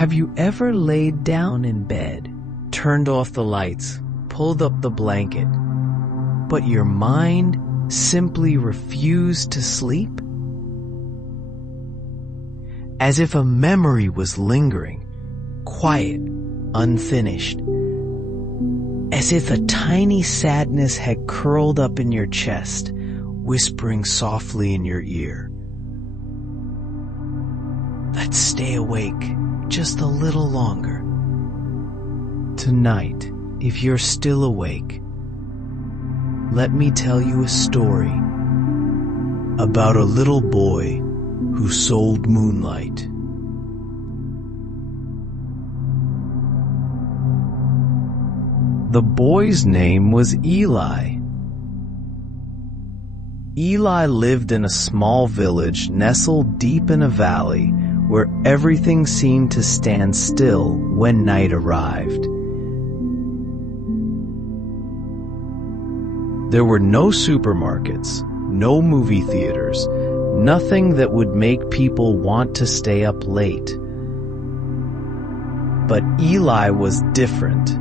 Have you ever laid down in bed, turned off the lights, pulled up the blanket, but your mind simply refused to sleep? As if a memory was lingering, quiet, unfinished. As if a tiny sadness had curled up in your chest, whispering softly in your ear. Let's stay awake just a little longer. Tonight, if you're still awake, let me tell you a story about a little boy who sold moonlight. The boy's name was Eli. Eli lived in a small village nestled deep in a valley where everything seemed to stand still when night arrived. There were no supermarkets, no movie theaters, nothing that would make people want to stay up late. But Eli was different.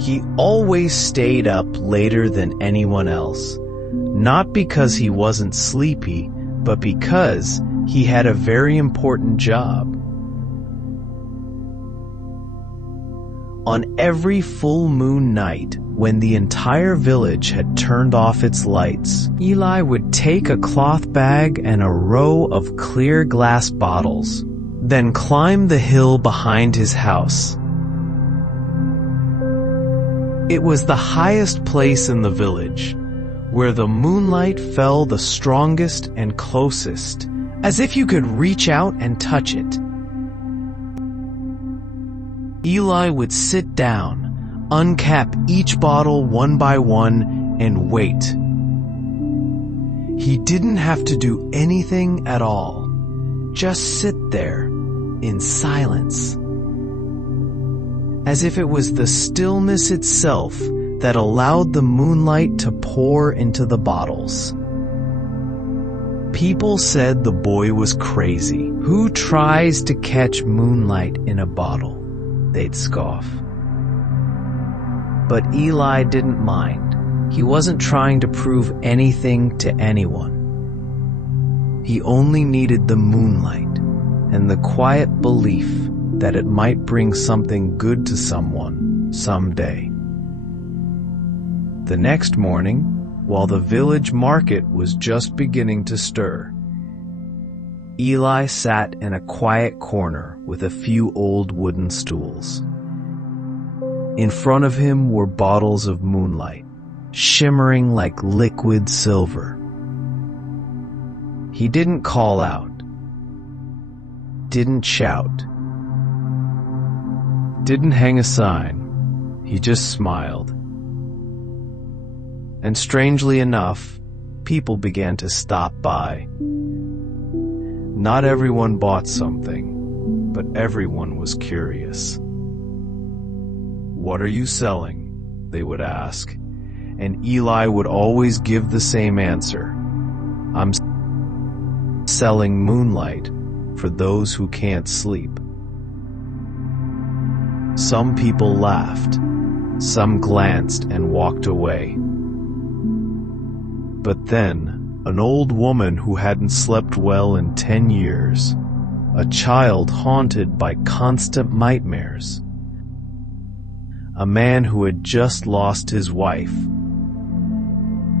He always stayed up later than anyone else, not because he wasn't sleepy, but because he had a very important job. On every full moon night, when the entire village had turned off its lights, Eli would take a cloth bag and a row of clear glass bottles, then climb the hill behind his house. It was the highest place in the village, where the moonlight fell the strongest and closest, as if you could reach out and touch it. Eli would sit down, uncap each bottle one by one, and wait. He didn't have to do anything at all, just sit there in silence, as if it was the stillness itself that allowed the moonlight to pour into the bottles. People said the boy was crazy. Who tries to catch moonlight in a bottle? They'd scoff. But Eli didn't mind. He wasn't trying to prove anything to anyone. He only needed the moonlight and the quiet belief that it might bring something good to someone someday. The next morning, while the village market was just beginning to stir, Eli sat in a quiet corner with a few old wooden stools. In front of him were bottles of moonlight, shimmering like liquid silver. He didn't call out, didn't shout, didn't hang a sign. He just smiled. And strangely enough, people began to stop by. Not everyone bought something, but everyone was curious. "What are you selling?" they would ask, and Eli would always give the same answer. "I'm selling moonlight for those who can't sleep." Some people laughed, some glanced and walked away. But then, an old woman who hadn't slept well in 10 years, a child haunted by constant nightmares, a man who had just lost his wife.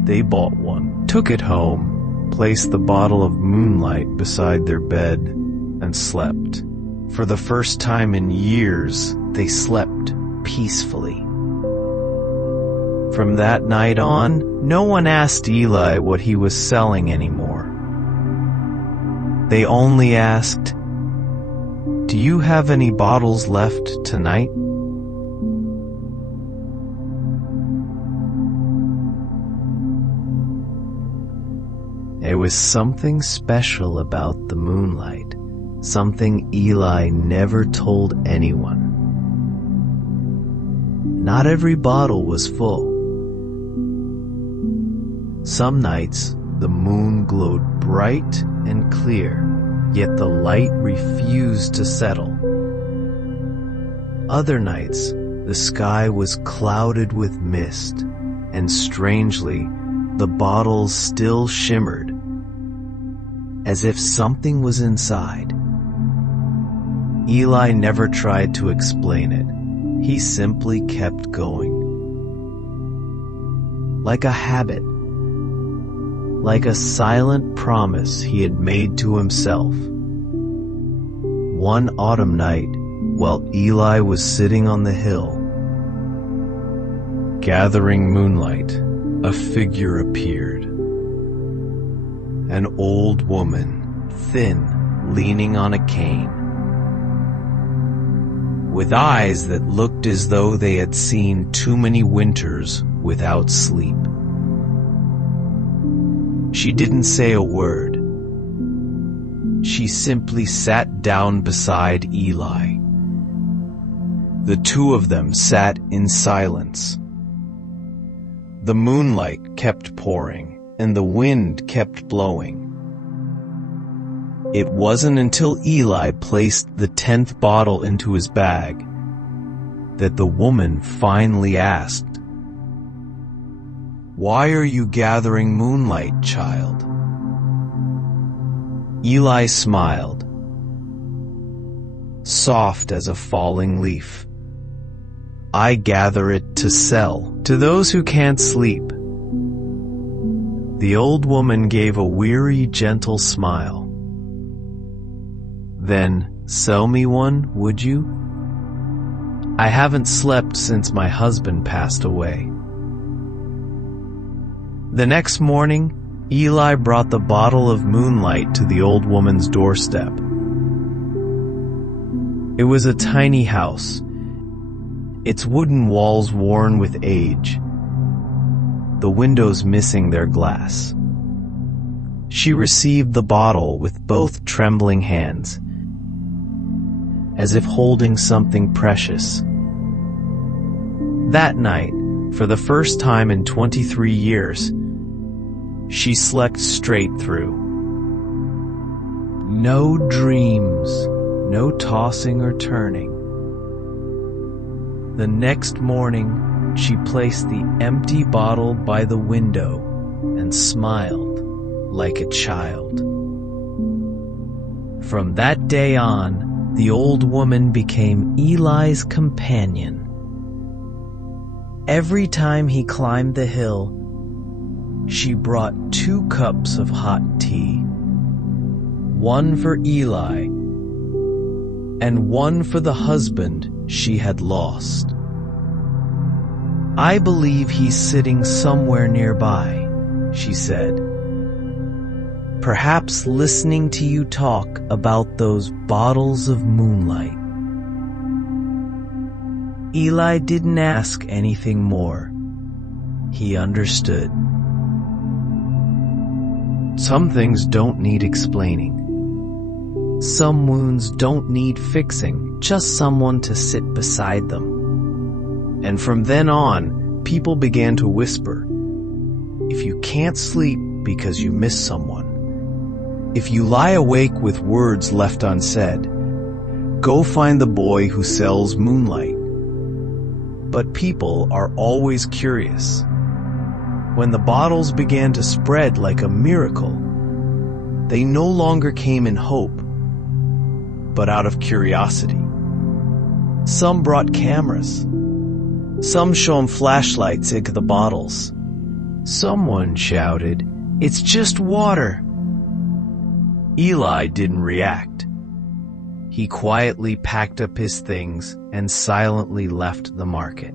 They bought one, took it home, placed the bottle of moonlight beside their bed, and slept. For the first time in years, they slept peacefully. From that night on, no one asked Eli what he was selling anymore. They only asked, "Do you have any bottles left tonight?" There was something special about the moonlight, something Eli never told anyone. Not every bottle was full. Some nights, the moon glowed bright and clear, yet the light refused to settle. other nights, the sky was clouded with mist, and strangely, the bottles still shimmered, as if something was inside. Eli never tried to explain it. He simply kept going. Like a habit, like a silent promise he had made to himself. One autumn night, while Eli was sitting on the hill, gathering moonlight, a figure appeared. An old woman, thin, leaning on a cane, with eyes that looked as though they had seen too many winters without sleep. She didn't say a word. She simply sat down beside Eli. The two of them sat in silence. The moonlight kept pouring, and the wind kept blowing. It wasn't until Eli placed the 10th bottle into his bag that the woman finally asked, "Why are you gathering moonlight, child?" Eli smiled, soft as a falling leaf. "I gather it to sell to those who can't sleep." The old woman gave a weary, gentle smile. "Then sell me one, would you? I haven't slept since my husband passed away." The next morning, Eli brought the bottle of moonlight to the old woman's doorstep. It was a tiny house, its wooden walls worn with age, the windows missing their glass. She received the bottle with both trembling hands, as if holding something precious. That night, for the first time in 23 years, she slept straight through. No dreams, no tossing or turning. The next morning, she placed the empty bottle by the window and smiled like a child. From that day on, the old woman became Eli's companion. Every time he climbed the hill, she brought 2 cups of hot tea, one for Eli and one for the husband she had lost. "I believe he's sitting somewhere nearby," she said, "perhaps listening to you talk about those bottles of moonlight." Eli didn't ask anything more. He understood. Some things don't need explaining. Some wounds don't need fixing, just someone to sit beside them. And from then on, people began to whisper, "If you can't sleep because you miss someone, if you lie awake with words left unsaid, go find the boy who sells moonlight." But people are always curious. When the bottles began to spread like a miracle, they no longer came in hope, but out of curiosity. Some brought cameras. Some shone flashlights into the bottles. Someone shouted, "It's just water." Eli didn't react. He quietly packed up his things and silently left the market.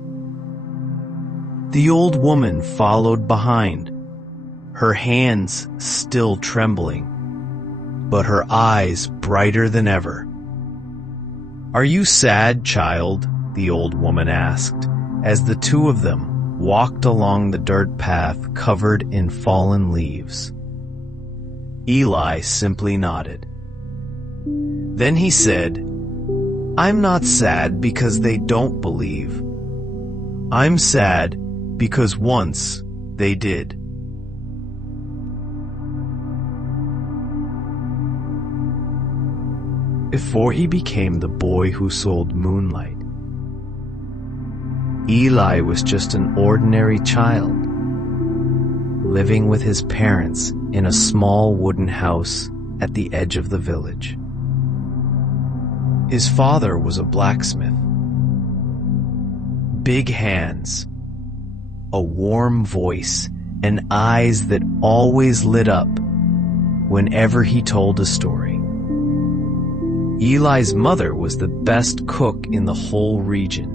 The old woman followed behind, her hands still trembling, but her eyes brighter than ever. "Are you sad, child?" the old woman asked, as the two of them walked along the dirt path covered in fallen leaves. Eli simply nodded. Then he said, "I'm not sad because they don't believe. I'm sad because once they did." Before he became the boy who sold moonlight, Eli was just an ordinary child, living with his parents in a small wooden house at the edge of the village. His father was a blacksmith. Big hands, a warm voice, and eyes that always lit up whenever he told a story. Eli's mother was the best cook in the whole region.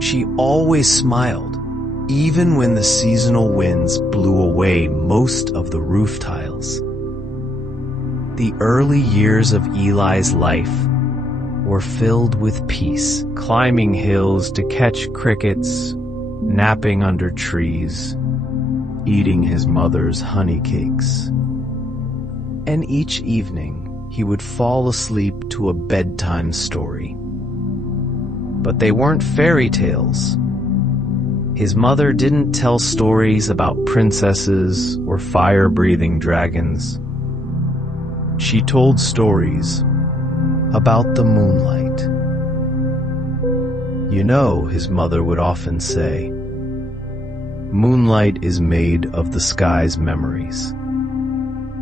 She always smiled, even when the seasonal winds blew away most of the roof tiles. The early years of Eli's life were filled with peace, climbing hills to catch crickets, napping under trees, eating his mother's honey cakes. And each evening, he would fall asleep to a bedtime story. But they weren't fairy tales. His mother didn't tell stories about princesses or fire-breathing dragons. She told stories about the moonlight. You know, his mother would often say, moonlight is made of the sky's memories.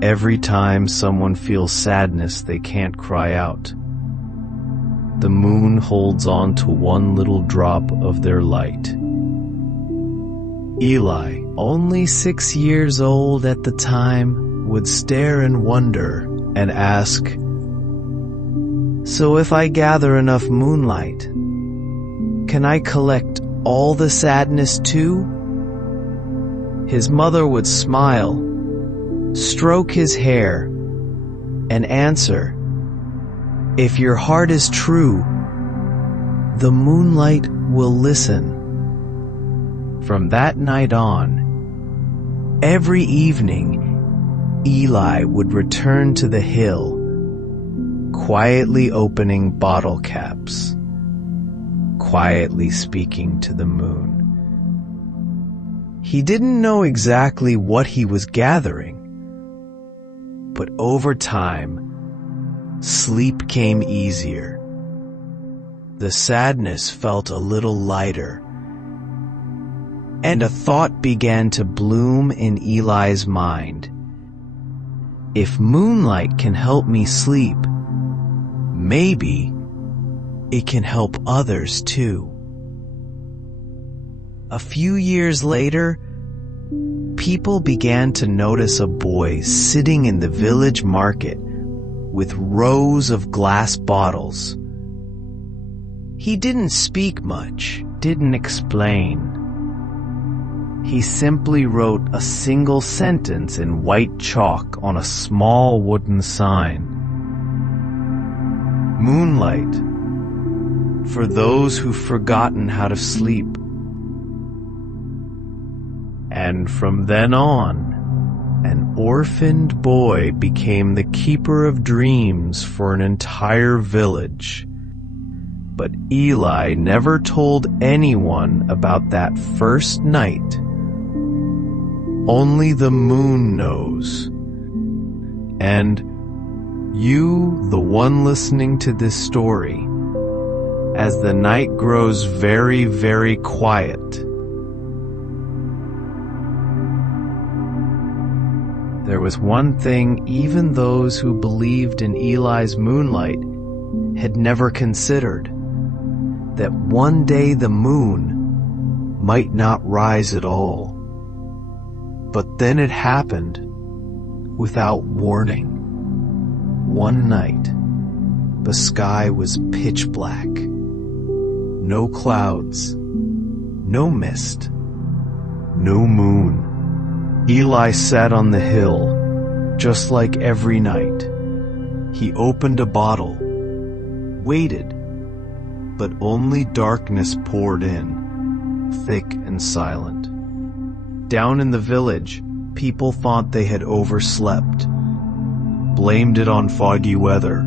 Every time someone feels sadness they can't cry out, the moon holds on to one little drop of their light. Eli, only 6 years old at the time, would stare in wonder and ask, "So if I gather enough moonlight, can I collect all the sadness too?" His mother would smile, stroke his hair, and answer, "If your heart is true, the moonlight will listen." From that night on, every evening, Eli would return to the hill, quietly opening bottle caps, quietly speaking to the moon. He didn't know exactly what he was gathering, but over time, sleep came easier. The sadness felt a little lighter, and a thought began to bloom in Eli's mind. If moonlight can help me sleep, maybe it can help others too. A few years later, people began to notice a boy sitting in the village market with rows of glass bottles. He didn't speak much, didn't explain. He simply wrote a single sentence in white chalk on a small wooden sign. Moonlight, for those who've forgotten how to sleep. And from then on, an orphaned boy became the keeper of dreams for an entire village. But Eli never told anyone about that first night. Only the moon knows. And you, the one listening to this story, as the night grows very, very quiet, there was one thing even those who believed in Eli's moonlight had never considered, that one day the moon might not rise at all. But then it happened without warning. One night, the sky was pitch black. No clouds, no mist, no moon. Eli sat on the hill, just like every night. He opened a bottle, waited, but only darkness poured in, thick and silent. Down in the village, people thought they had overslept, blamed it on foggy weather.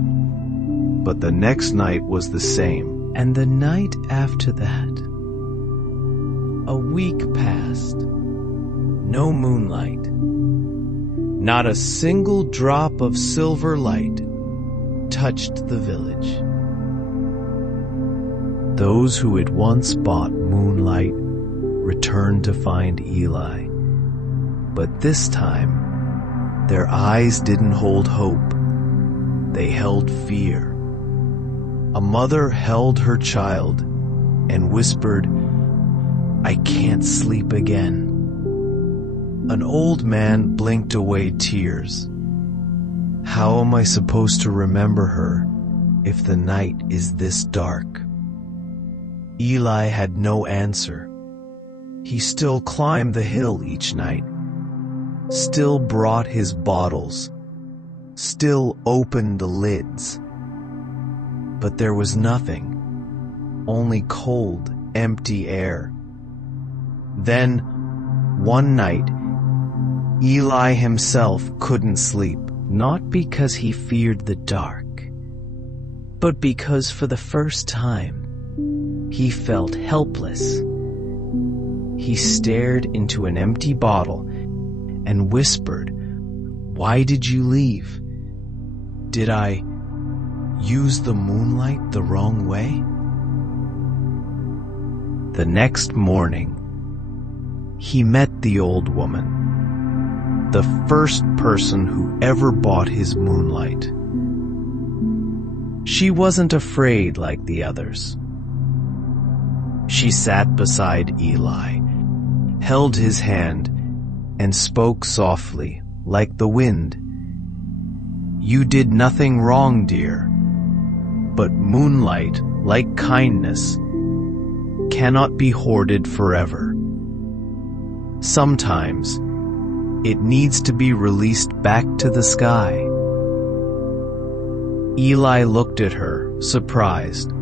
But the next night was the same. And the night after that. A week passed. No moonlight. Not a single drop of silver light touched the village. Those who had once bought Moonlight returned to find Eli. But this time, their eyes didn't hold hope. They held fear. A mother held her child and whispered, "I can't sleep again." An old man blinked away tears. "How am I supposed to remember her if the night is this dark?" Eli had no answer. He still climbed the hill each night, still brought his bottles, still opened the lids. But there was nothing, only cold, empty air. Then, one night, Eli himself couldn't sleep, not because he feared the dark, but because for the first time, he felt helpless. He stared into an empty bottle and whispered, "Why did you leave? Did I use the moonlight the wrong way?" The next morning, he met the old woman, the first person who ever bought his moonlight. She wasn't afraid like the others. She sat beside Eli, held his hand, and spoke softly, like the wind. "You did nothing wrong, dear, but moonlight, like kindness, cannot be hoarded forever. Sometimes, it needs to be released back to the sky." Eli looked at her, surprised.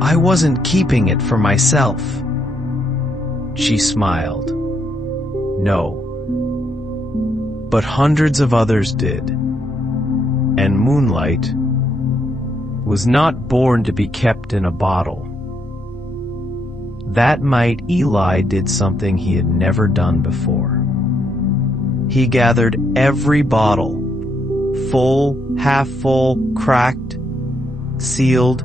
"I wasn't keeping it for myself." She smiled. "No, but hundreds of others did. And moonlight was not born to be kept in a bottle." That night, Eli did something he had never done before. He gathered every bottle, full, half full, cracked, sealed,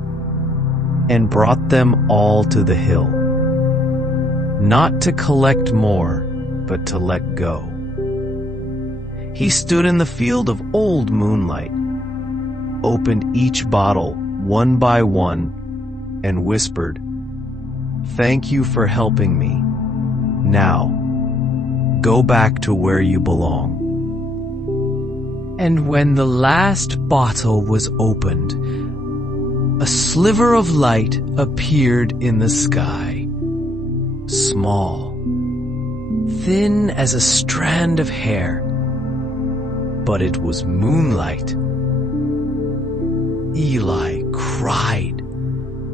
and brought them all to the hill. Not to collect more, but to let go. He stood in the field of old moonlight, opened each bottle one by one, and whispered, "Thank you for helping me. Now, go back to where you belong." And when the last bottle was opened, a sliver of light appeared in the sky. Small, thin as a strand of hair, but it was moonlight. Eli cried.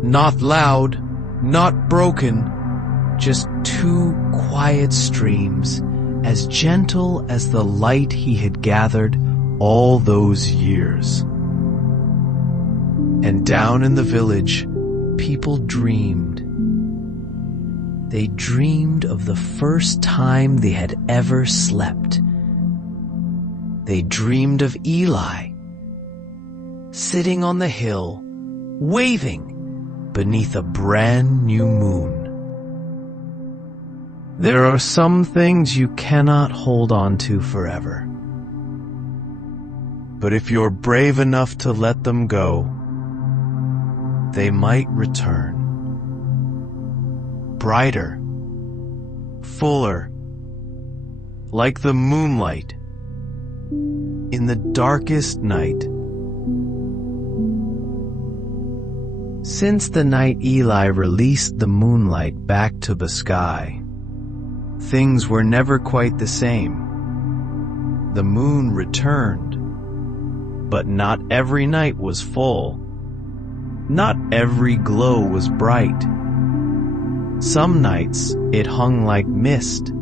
Not loud, not broken, just two quiet streams, as gentle as the light he had gathered all those years. And down in the village, people dreamed. They dreamed of the first time they had ever slept. They dreamed of Eli, sitting on the hill, waving beneath a brand new moon. There are some things you cannot hold on to forever. But if you're brave enough to let them go, they might return. Brighter, fuller, like the moonlight in the darkest night. Since the night Eli released the moonlight back to the sky, things were never quite the same. The moon returned, but not every night was full. Not every glow was bright. Some nights it hung like mist,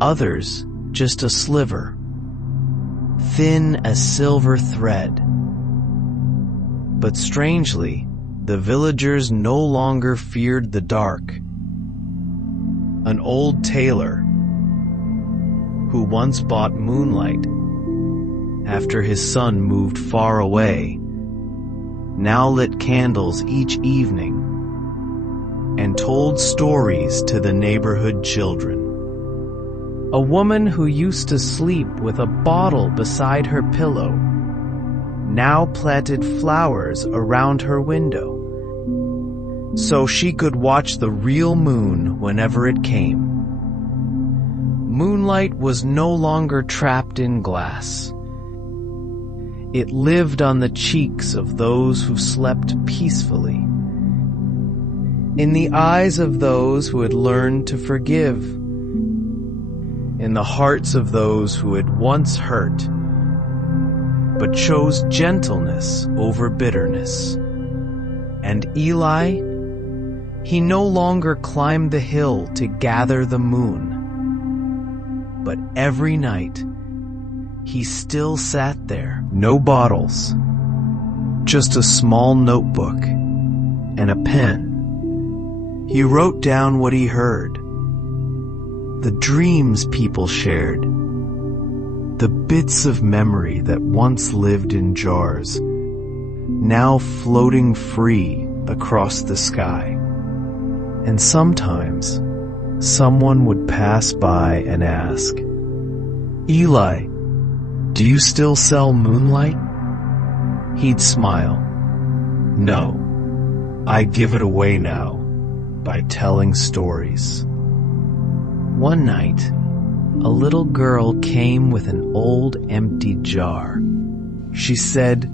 others just a sliver, thin as silver thread. But strangely, the villagers no longer feared the dark. An old tailor, who once bought moonlight after his son moved far away, now lit candles each evening and told stories to the neighborhood children. A woman who used to sleep with a bottle beside her pillow now planted flowers around her window so she could watch the real moon whenever it came. Moonlight was no longer trapped in glass. It lived on the cheeks of those who slept peacefully, in the eyes of those who had learned to forgive, in the hearts of those who had once hurt, but chose gentleness over bitterness. And Eli, he no longer climbed the hill to gather the moon, but every night he still sat there. No bottles, just a small notebook and a pen. He wrote down what he heard, the dreams people shared, the bits of memory that once lived in jars, now floating free across the sky. And sometimes someone would pass by and ask, "Eli, do you still sell moonlight?" He'd smile, "No, I give it away now by telling stories." One night, a little girl came with an old empty jar. She said,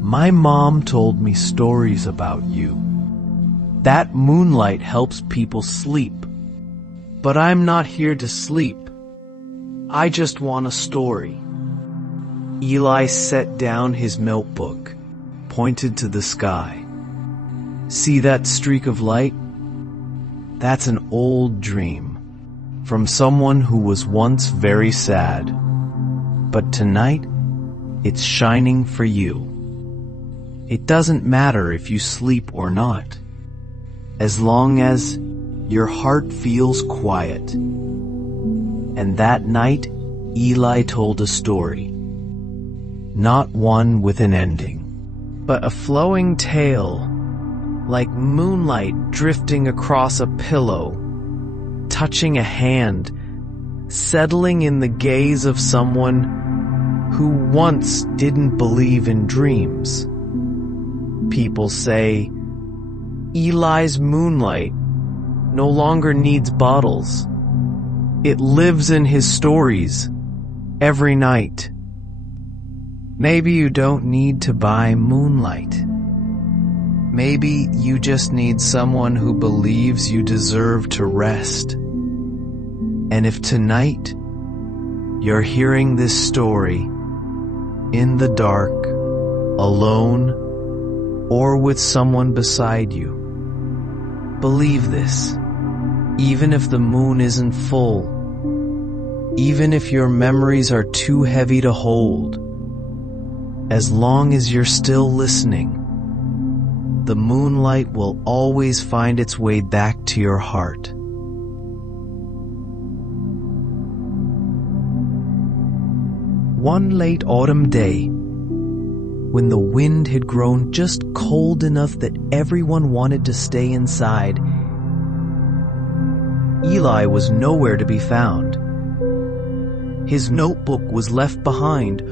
"My mom told me stories about you. That moonlight helps people sleep. But I'm not here to sleep. I just want a story." Eli set down his notebook, pointed to the sky. "See that streak of light? That's an old dream from someone who was once very sad. But tonight, it's shining for you. It doesn't matter if you sleep or not, as long as your heart feels quiet." And that night, Eli told a story. Not one with an ending, but a flowing tale, like moonlight drifting across a pillow, touching a hand, settling in the gaze of someone who once didn't believe in dreams. People say, Eli's moonlight no longer needs bottles. It lives in his stories every night. Maybe you don't need to buy moonlight. Maybe you just need someone who believes you deserve to rest. And if tonight you're hearing this story in the dark, alone, or with someone beside you, believe this. Even if the moon isn't full, even if your memories are too heavy to hold, as long as you're still listening, the moonlight will always find its way back to your heart. One late autumn day, when the wind had grown just cold enough that everyone wanted to stay inside, Eli was nowhere to be found. His notebook was left behind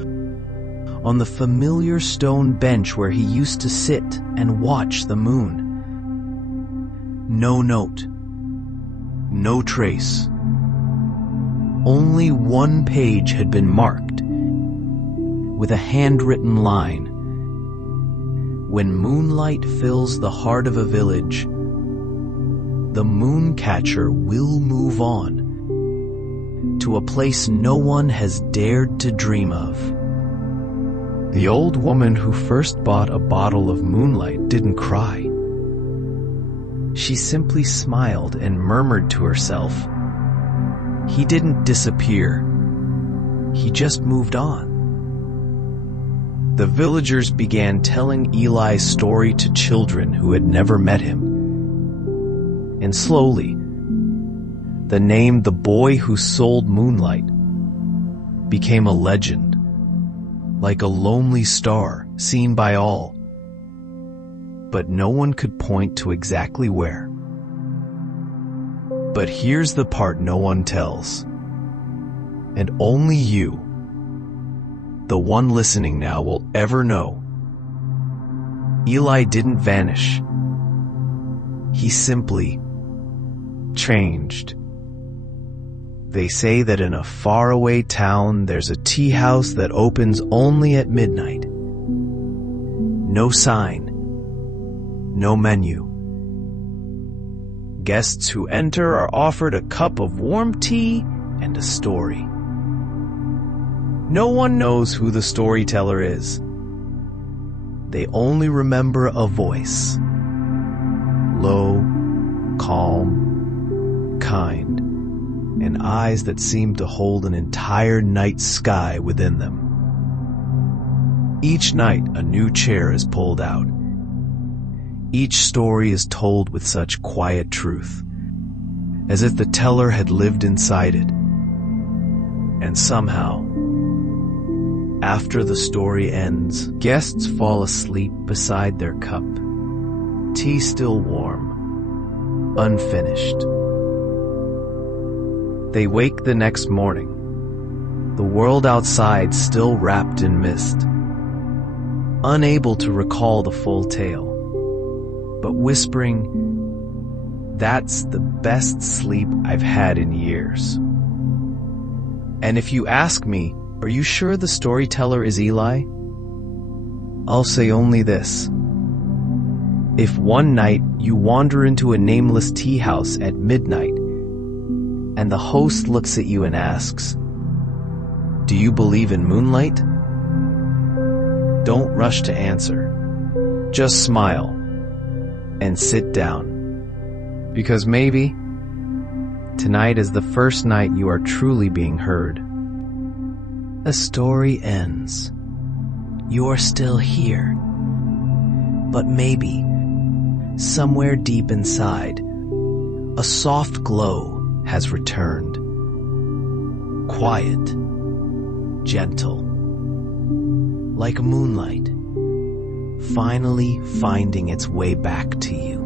on the familiar stone bench where he used to sit and watch the moon. No note, no trace. Only one page had been marked with a handwritten line. When moonlight fills the heart of a village, the moon catcher will move on to a place no one has dared to dream of. The old woman who first bought a bottle of moonlight didn't cry. She simply smiled and murmured to herself, "He didn't disappear. He just moved on." The villagers began telling Eli's story to children who had never met him. And slowly, the name "The Boy Who Sold Moonlight" became a legend, like a lonely star seen by all, but no one could point to exactly where. But here's the part no one tells, and only you, the one listening now, will ever know. Eli didn't vanish. He simply changed. They say that in a faraway town there's a tea house that opens only at midnight. No sign, no menu. Guests who enter are offered a cup of warm tea and a story. No one knows who the storyteller is. They only remember a voice. Low, calm, kind, and eyes that seem to hold an entire night sky within them. Each night, a new chair is pulled out. Each story is told with such quiet truth, as if the teller had lived inside it. And somehow, after the story ends, guests fall asleep beside their cup, tea still warm, unfinished. They wake the next morning, the world outside still wrapped in mist, unable to recall the full tale, but whispering, "That's the best sleep I've had in years." And if you ask me, are you sure the storyteller is Eli? I'll say only this. If one night you wander into a nameless tea house at midnight, and the host looks at you and asks, "Do you believe in moonlight?" Don't rush to answer. Just smile and sit down. Because maybe tonight is the first night you are truly being heard. A story ends. You are still here. But maybe, somewhere deep inside, a soft glow has returned. Quiet, gentle, like moonlight, finally finding its way back to you.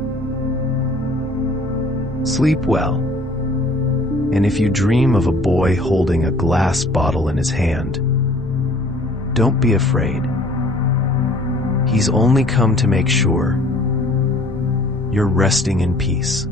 Sleep well. And if you dream of a boy holding a glass bottle in his hand, don't be afraid. He's only come to make sure you're resting in peace.